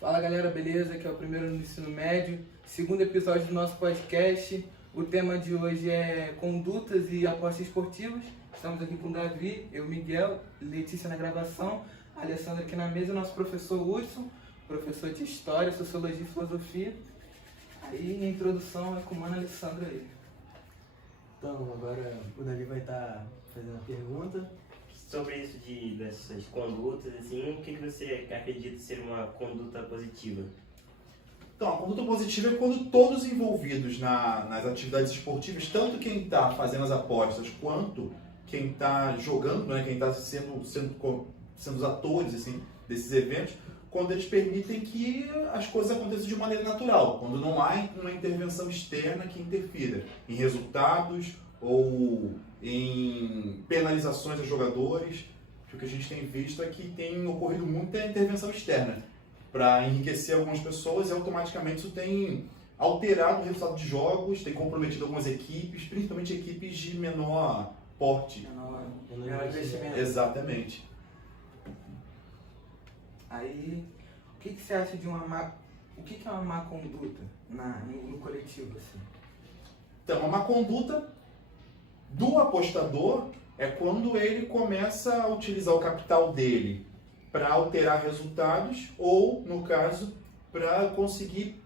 Fala galera, beleza? Aqui é o primeiro no ensino médio, segundo episódio do nosso podcast. O tema de hoje é condutas e apostas esportivas. Estamos aqui com o Davi, eu, Miguel, Letícia na gravação, a Alessandra aqui na mesa, o nosso professor Hudson, professor de História, Sociologia e Filosofia. Aí, a introdução é com a Ana Alessandra aí. Então, agora o Davi vai estar fazendo a pergunta. Sobre isso dessas condutas, assim, o que você acredita ser uma conduta positiva? Então, a conduta positiva é quando todos envolvidos nas atividades esportivas, tanto quem está fazendo as apostas quanto quem está jogando, né, quem está sendo os atores assim, desses eventos, quando eles permitem que as coisas aconteçam de maneira natural, quando não há uma intervenção externa que interfira em resultados ou em penalizações aos jogadores. O que a gente tem visto é que tem ocorrido muita intervenção externa para enriquecer algumas pessoas e automaticamente isso tem alterado o resultado de jogos, tem comprometido algumas equipes, principalmente equipes de menor porte. Menor investimento. Exatamente. Aí, o que você acha de uma má... O que é uma má conduta no coletivo, assim? Então, a má conduta do apostador é quando ele começa a utilizar o capital dele para alterar resultados ou, no caso, para conseguir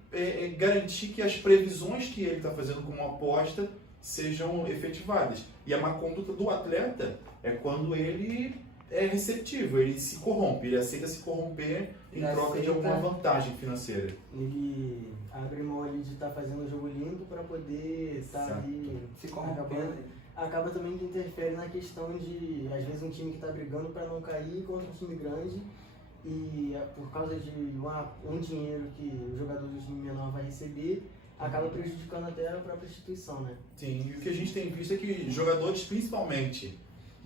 garantir que as previsões que ele está fazendo como aposta sejam efetivadas. E a má conduta do atleta é quando ele é receptivo, ele se corrompe, ele aceita se corromper em troca de alguma vantagem financeira. Ele abre mão ali de estar fazendo o jogo limpo para poder estar ali Se corrompendo. Acaba também que interfere na questão de, às vezes, um time que está brigando para não cair contra um time grande e por causa de um dinheiro que o jogador do time menor vai receber, acaba prejudicando até a própria instituição, né? Sim, e o que a gente tem visto é que jogadores, principalmente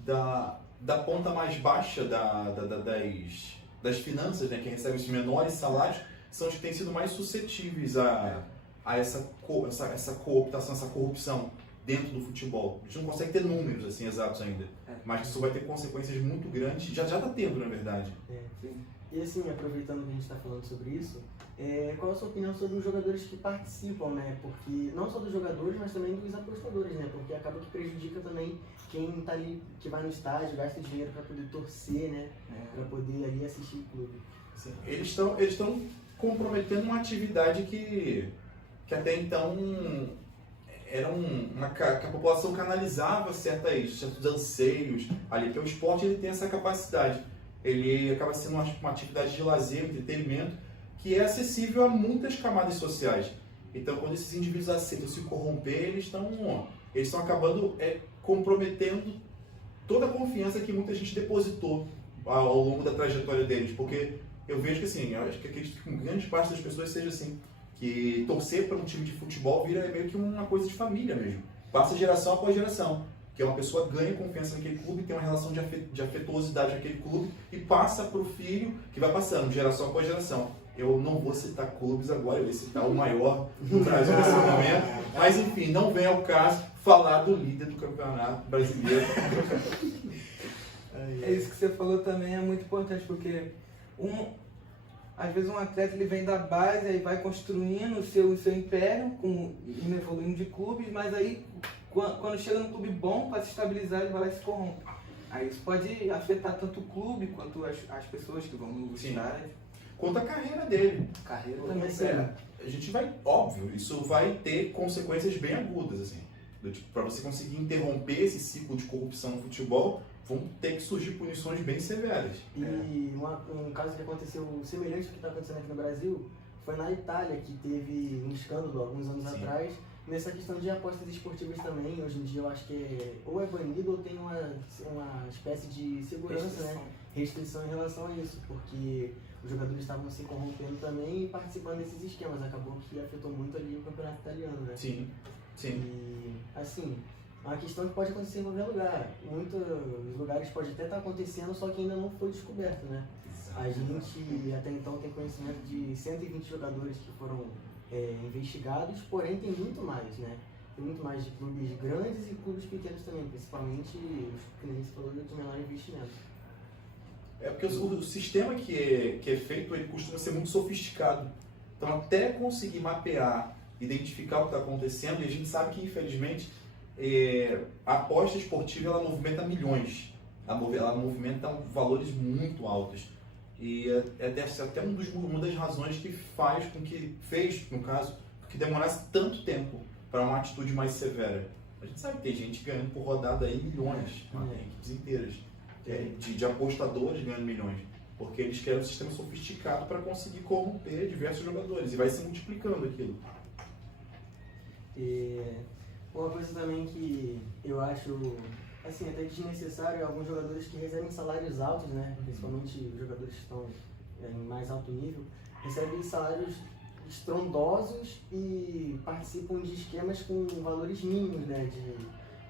da ponta mais baixa das finanças, né, que recebem os menores salários, são os que têm sido mais suscetíveis a essa cooptação, essa corrupção dentro do futebol. A gente não consegue ter números assim exatos ainda, mas isso vai ter consequências muito grandes, já está tendo, na verdade. Sim. E assim, aproveitando que a gente está falando sobre isso, qual a sua opinião sobre os jogadores que participam, né? Porque não só dos jogadores, mas também dos apostadores, né? Porque acaba que prejudica também quem tá ali, que vai no estádio, gasta dinheiro para poder torcer, né? Para poder ali assistir o clube. Sim. Eles estão comprometendo uma atividade que até então era que a população canalizava certos anseios ali, porque o esporte ele tem essa capacidade. Ele acaba sendo uma atividade de lazer, entretenimento, que é acessível a muitas camadas sociais. Então, quando esses indivíduos aceitam se corromper, eles estão acabando comprometendo toda a confiança que muita gente depositou ao longo da trajetória deles. Porque eu vejo que, assim, eu acho que acredito que grande parte das pessoas seja assim, que torcer para um time de futebol vira meio que uma coisa de família mesmo. Passa geração após geração. Que uma pessoa ganha confiança naquele clube, tem uma relação de afetuosidade naquele clube e passa para o filho, que vai passando geração após geração. Eu não vou citar clubes agora, eu vou citar o maior do Brasil nesse momento, mas enfim, não vem ao caso falar do líder do campeonato brasileiro. É isso que você falou também, é muito importante, porque às vezes um atleta ele vem da base, aí vai construindo o seu império, indo evoluindo de clubes, mas aí quando chega num clube bom, para se estabilizar, ele vai lá e se corrompe. Aí isso pode afetar tanto o clube quanto as pessoas que vão no estádio. Quanto a carreira dele. Carreira também. A gente vai, óbvio, isso vai ter consequências bem agudas, assim. Para você conseguir interromper esse ciclo de corrupção no futebol, vão ter que surgir punições bem severas. E um caso que aconteceu semelhante ao que está acontecendo aqui no Brasil foi na Itália, que teve um escândalo alguns anos atrás, nessa questão de apostas esportivas também. Hoje em dia eu acho que ou é banido ou tem uma espécie de segurança, né? Restrição em relação a isso, porque os jogadores estavam se corrompendo também e participando desses esquemas. Acabou que afetou muito ali o campeonato italiano, né? Sim. E, assim, é uma questão que pode acontecer em qualquer lugar. Muitos lugares pode até estar acontecendo, só que ainda não foi descoberto, né? A gente até então tem conhecimento de 120 jogadores que foram investigados, porém tem muito mais, né? Tem muito mais de clubes grandes e clubes pequenos também, principalmente os que nem você falou de menor investimento. É porque o sistema que é feito, ele costuma ser muito sofisticado. Então, até conseguir mapear, identificar o que está acontecendo, e a gente sabe que, infelizmente, a aposta esportiva ela movimenta milhões. Ela movimenta valores muito altos. E deve ser até uma das razões que fez, no caso, que demorasse tanto tempo para uma atitude mais severa. A gente sabe que tem gente ganhando por rodada aí milhões, equipes inteiras, de apostadores ganhando milhões, porque eles querem um sistema sofisticado para conseguir corromper diversos jogadores e vai se multiplicando aquilo. Uma coisa também que eu acho assim, até desnecessário é alguns jogadores que recebem salários altos, né? Principalmente os jogadores que estão em mais alto nível, recebem salários estrondosos e participam de esquemas com valores mínimos, né?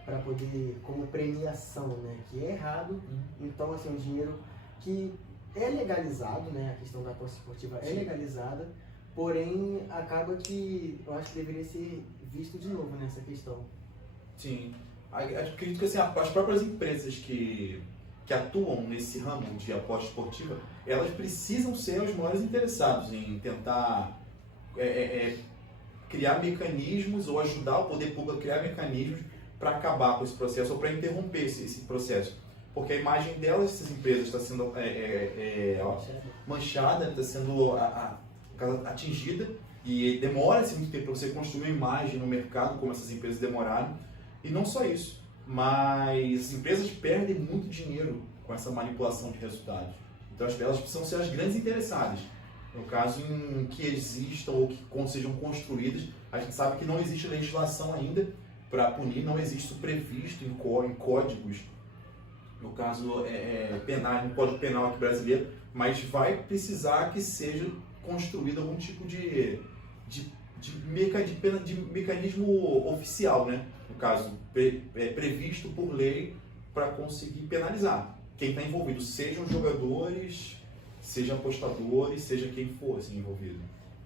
Para poder, como premiação, né? Que é errado. Então, assim, um dinheiro que é legalizado, né? A questão da aposta esportiva é legalizada, porém, acaba que eu acho que deveria ser visto de novo nessa questão. Sim. Acredito que assim, as próprias empresas que atuam nesse ramo de aposta esportiva, elas precisam ser os maiores interessados em tentar criar mecanismos ou ajudar o poder público a criar mecanismos para acabar com esse processo ou para interromper esse processo. Porque a imagem delas, essas empresas, está sendo manchada, está sendo atingida e demora-se muito tempo para você construir uma imagem no mercado, como essas empresas demoraram. E não só isso, mas as empresas perdem muito dinheiro com essa manipulação de resultados. Então elas precisam ser as grandes interessadas. No caso em que existam ou que sejam construídas, a gente sabe que não existe legislação ainda para punir, não existe isso previsto em códigos, no caso penais, no Código Penal aqui brasileiro, mas vai precisar que seja construído algum tipo de mecanismo oficial, né? No caso, previsto por lei para conseguir penalizar quem está envolvido, sejam jogadores, sejam apostadores, seja quem for assim, envolvido.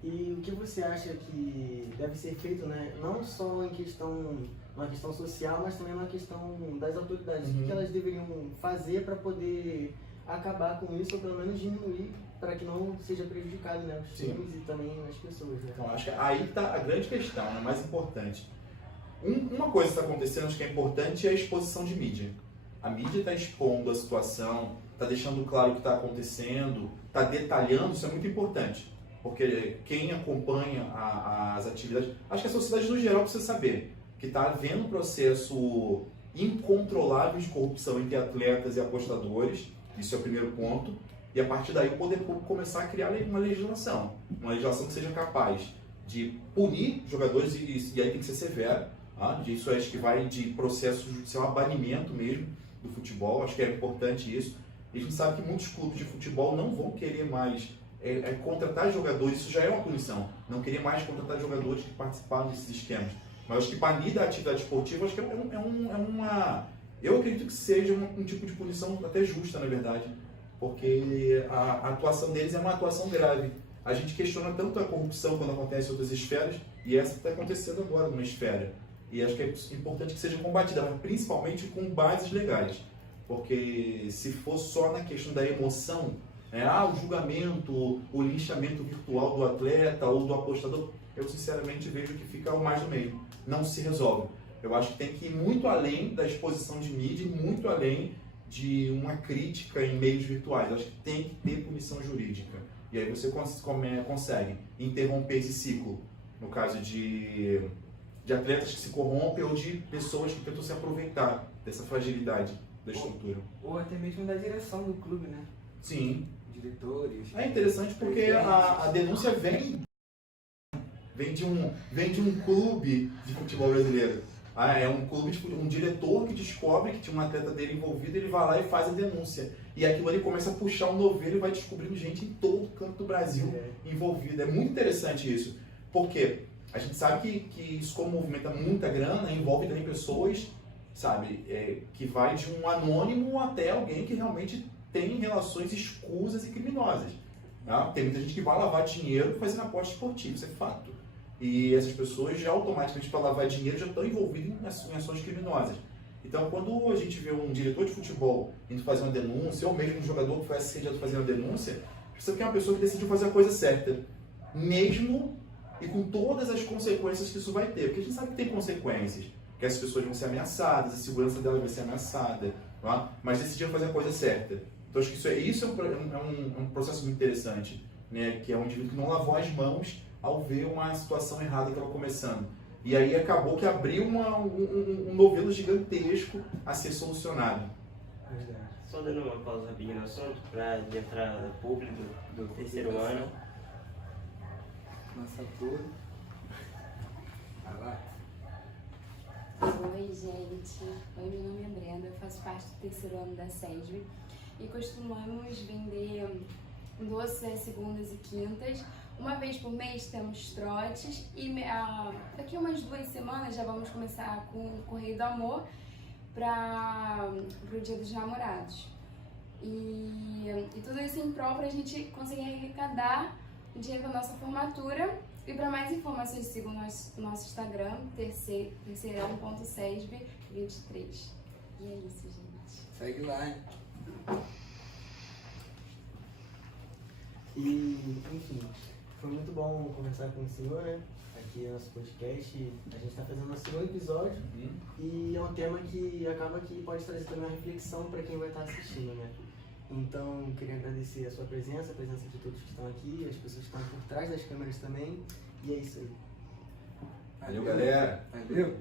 E o que você acha que deve ser feito, né? Não só numa questão social, mas também na questão das autoridades. O que elas deveriam fazer para poder acabar com isso, ou pelo menos diminuir, para que não seja prejudicado, né, os times e também as pessoas, né? Então, acho que aí está a grande questão, né, mais importante. Uma coisa que está acontecendo, acho que é importante, é a exposição de mídia. A mídia está expondo a situação, está deixando claro o que está acontecendo, está detalhando, isso é muito importante. Porque quem acompanha as atividades, acho que a sociedade no geral precisa saber que está havendo um processo incontrolável de corrupção entre atletas e apostadores, isso é o primeiro ponto. E a partir daí o poder público começar a criar uma legislação que seja capaz de punir jogadores, e aí tem que ser severo, isso acho que vai de processo judicial a banimento mesmo do futebol, acho que é importante isso. E a gente sabe que muitos clubes de futebol não vão querer mais contratar jogadores, isso já é uma punição, não querer mais contratar jogadores que participaram desses esquemas. Mas acho que banir da atividade esportiva, acho que eu acredito que seja um tipo de punição até justa, na verdade. Porque a atuação deles é uma atuação grave. A gente questiona tanto a corrupção quando acontece em outras esferas, e essa está acontecendo agora numa esfera. E acho que é importante que seja combatida, mas principalmente com bases legais. Porque se for só na questão da emoção, o julgamento, o linchamento virtual do atleta ou do apostador, eu sinceramente vejo que fica o mais do mesmo, não se resolve. Eu acho que tem que ir muito além da exposição de mídia, muito além de uma crítica em meios virtuais. Acho que tem que ter punição jurídica. E aí você consegue interromper esse ciclo, no caso de atletas que se corrompem ou de pessoas que tentam se aproveitar dessa fragilidade da estrutura. Ou até mesmo da direção do clube, né? Sim. Diretores. É interessante porque a denúncia vem de um clube de futebol brasileiro. É um clube, um diretor que descobre que tinha um atleta dele envolvido, ele vai lá e faz a denúncia. E aquilo ali começa a puxar um novelo e vai descobrindo gente em todo canto do Brasil envolvida. É muito interessante isso. Porque a gente sabe que isso, como movimenta muita grana, envolve também pessoas, sabe, que vai de um anônimo até alguém que realmente tem relações escusas e criminosas. Tem muita gente que vai lavar dinheiro fazendo aposta esportiva, isso é fato. E essas pessoas já automaticamente, para lavar dinheiro, já estão envolvidas em ações criminosas. Então, quando a gente vê um diretor de futebol indo fazer uma denúncia, ou mesmo um jogador que foi assediado fazendo uma denúncia, você que é uma pessoa que decidiu fazer a coisa certa, mesmo e com todas as consequências que isso vai ter, porque a gente sabe que tem consequências, que as pessoas vão ser ameaçadas, a segurança delas vai ser ameaçada, não é? Mas decidiram fazer a coisa certa. Então, acho que isso é um processo muito interessante, né? Que é um indivíduo que não lavou as mãos ao ver uma situação errada que estava começando. E aí acabou que abriu um novelo gigantesco a ser solucionado. Verdade. Só dando uma pausa rapidinho no assunto, para de entrada pública do terceiro ano. Nossa toda. Vai lá. Oi, gente. Oi, meu nome é Brenda, eu faço parte do terceiro ano da SESB e costumamos vender doces às segundas e quintas. Uma vez por mês temos trotes e daqui a umas 2 semanas já vamos começar com o Correio do Amor para o Dia dos Namorados. E tudo isso em prol para a gente conseguir arrecadar dinheiro para nossa formatura. E para mais informações, sigam o nosso Instagram, terceirão.sesb23. E é isso, gente. Segue lá, hein? E, enfim, foi muito bom conversar com o senhor, né? Aqui no nosso podcast. A gente está fazendo o nosso segundo episódio e é um tema que acaba que pode trazer também uma reflexão para quem vai estar assistindo, né? Então, queria agradecer a sua presença, a presença de todos que estão aqui, as pessoas que estão por trás das câmeras também. E é isso aí. Valeu, galera! Valeu.